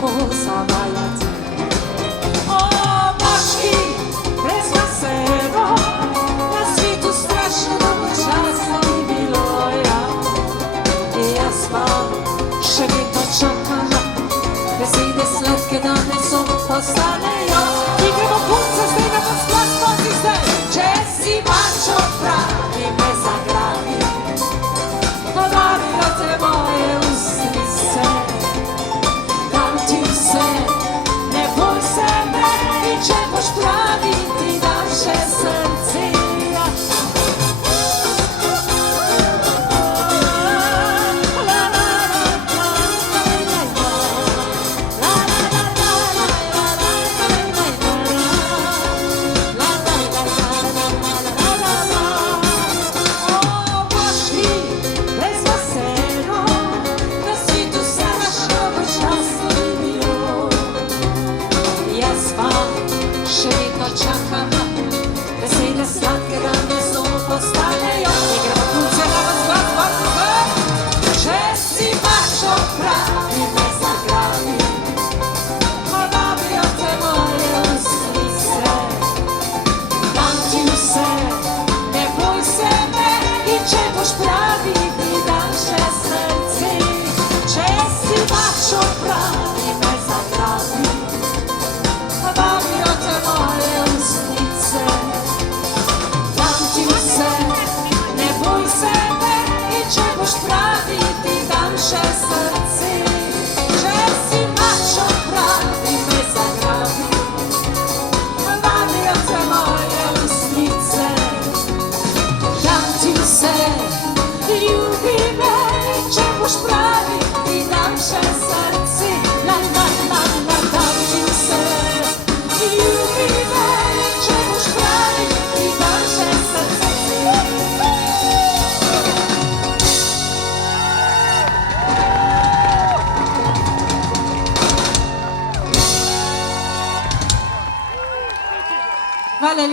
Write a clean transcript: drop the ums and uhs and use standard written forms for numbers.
samo zavajati. O, maški, presva sebo, na svitu strašno dobro časa mi bilo ja. I ja spam, še vedno čakam, besede sladke danes ostanejo. Mi gremo punce, strinamo sklas skozi se, če si mačo pravi, me zagrabi. Povabijo te moje usnice, dam ti vse, ne boj se me, in če boš pravi, ti dam še srce.